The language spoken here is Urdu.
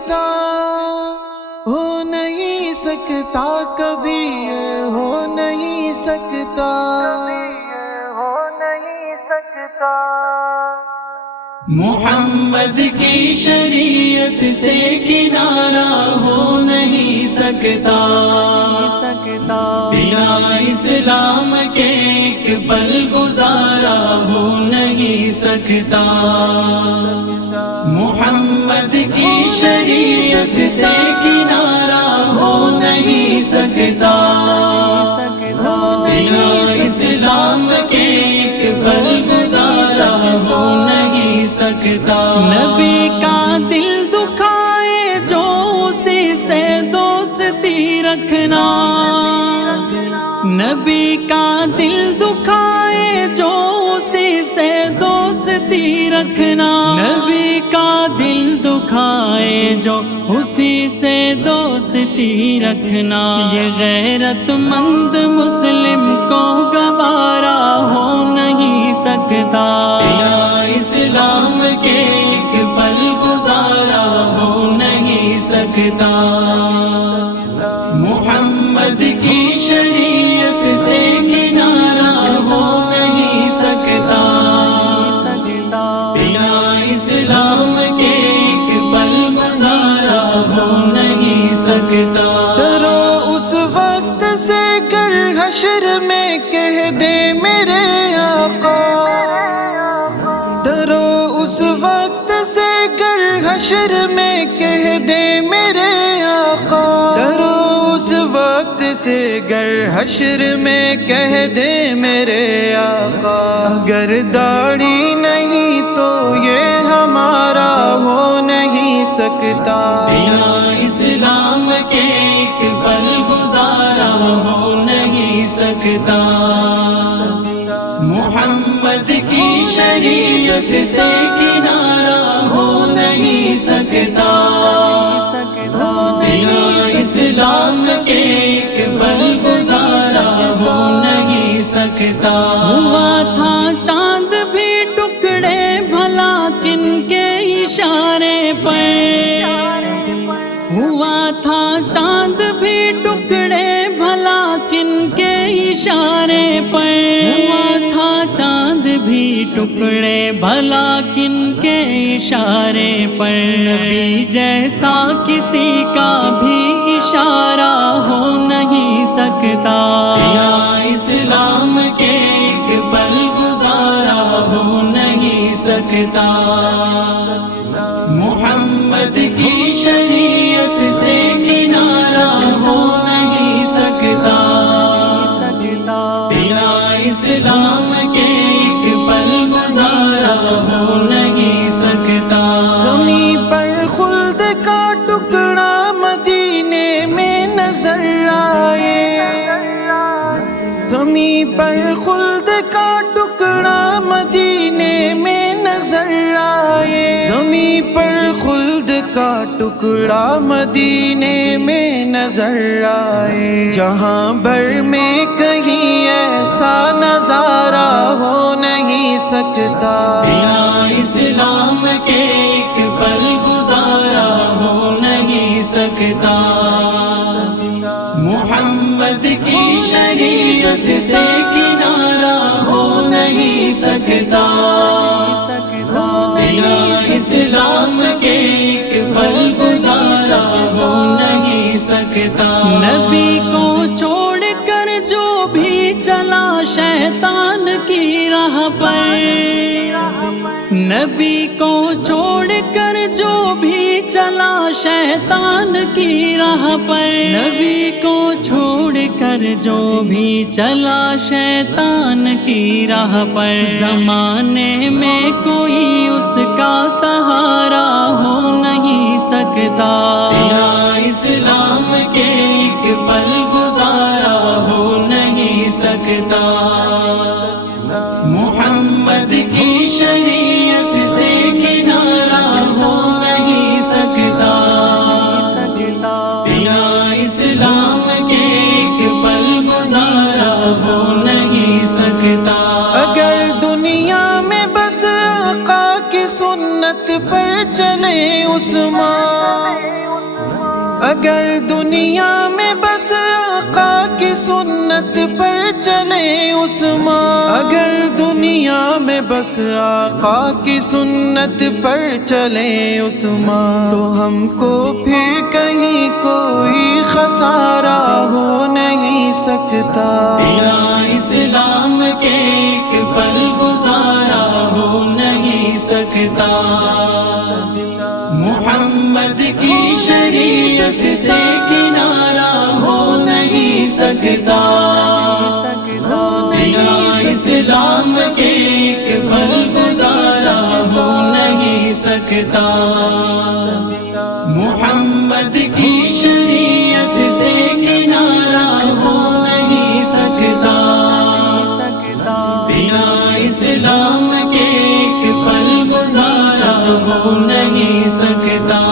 سکتا، ہو نہیں سکتا کبھی یہ ہو نہیں سکتا، محمد کی شریعت سے کنارہ ہو نہیں سکتا، بنا اسلام کے ایک پل گزارا ہو نہیں سکتا، محمد کی شریعت سے کنارہ ہو نہیں سکتا، بنا اسلام کے ایک پل گزارا ہو نہیں سکتا، نبی کا دل دکھائے جو اسی سے دوستی رکھنا، نبی کا دل دکھائے جو اسی سے دوستی رکھنا، نبی کا دل دکھائے جو اسی سے دوستی رکھنا، یہ غیرت مند مسلم کو گوارا ہو نہیں سکتا، بنا اسلام کے ایک پل گزارا ہو نہیں سکتا، محمد کی شریعت سے کنارہ ہو نہیں سکتا، بنا اسلام کے ایک پل گزارا ہو نہیں سکتا، ذرا اس وقت سے گر حشر میں کہہ دے میرے آقا، ڈرو اس وقت سے گر حشر میں کہہ دے میرے آقا، ڈرو اس وقت سے گر حشر میں کہہ دے میرے آقا، اگر داڑھی نہیں تو یہ ہمارا ہو نہیں سکتا، بنا اسلام کے ایک پل گزارا ہو نہیں سکتا، محمد کی شریعت سے کنارہ ہو نہیں سکتا، بنا اسلام کے ایک پل گزارا ہو نہیں سکتا، ہوا تھا چاند بھی ٹکڑے بھلا کن کے اشارے پر، ہوا تھا چاند بھی ٹکڑے بھلا کن کے اشارے پر، ہوا تھا چاند بھی ٹکڑے بھلا کن کے اشارے پر، نبی جیسا کسی کا بھی اشارہ ہو نہیں سکتا، بنا اسلام کے ایک پل گزارا ہو نہیں سکتا، محمد کی شریعت سے کنارہ ہو نہیں سکتا، بنا اسلام کے ایک پل گزارا ہو نہیں سکتا، زمین پر خلد کا ٹکڑا مدینے میں نظر آئے، زمین پر خلد کا ٹکڑا مدینے میں نظر آئے، زمین پر خلد کا ٹکڑا مدینے میں نظر آئے، جہاں بھر میں کہیں ایسا نظارہ ہو نہیں سکتا، بنا اسلام کے ایک پل گزارا ہو نہیں سکتا، محمد کی شریعت سے کنارہ ہو نہیں سکتا، بنا اسلام کے ایک پل گزارا ہو نہیں سکتا، نبی کو چھوڑ کر جو بھی چلا شیطان کی راہ پر، نبی کو چھوڑ کر جو بھی چلا شیطان کی راہ پر، نبی کو چھوڑ کر جو بھی چلا شیطان کی راہ پر، زمانے میں کوئی اس کا سہارا ہو نہیں سکتا، بنا اسلام کے ایک پل گزارا ہو نہیں سکتا، محمد کی شریعت سے کنارہ ہو نہیں سکتا، بنا اسلام کے ایک پل گزارا ہو نہیں سکتا، اگر دنیا میں بس آقا کی سنت سنت پر چلے عثمان، اگر دنیا میں بس آقا کی سنت پر چلے عثمان، اگر دنیا میں بس آقا کی سنت پر چلے عثمان، تو ہم کو پھر کہیں کوئی خسارہ ہو نہیں سکتا، بنا اسلام کے ایک پل گزارا ہو نہیں سکتا، محمد کی شریعت سے کنارہ ہو نہیں سکتا، بنا اسلام کے ایک پل گزارا ہو نہیں سکتا، محمد کی شریعت سے کنارہ ہو نہیں سکتا، بنا اسلام کے ایک پل گزارا ہو نہیں سکتا۔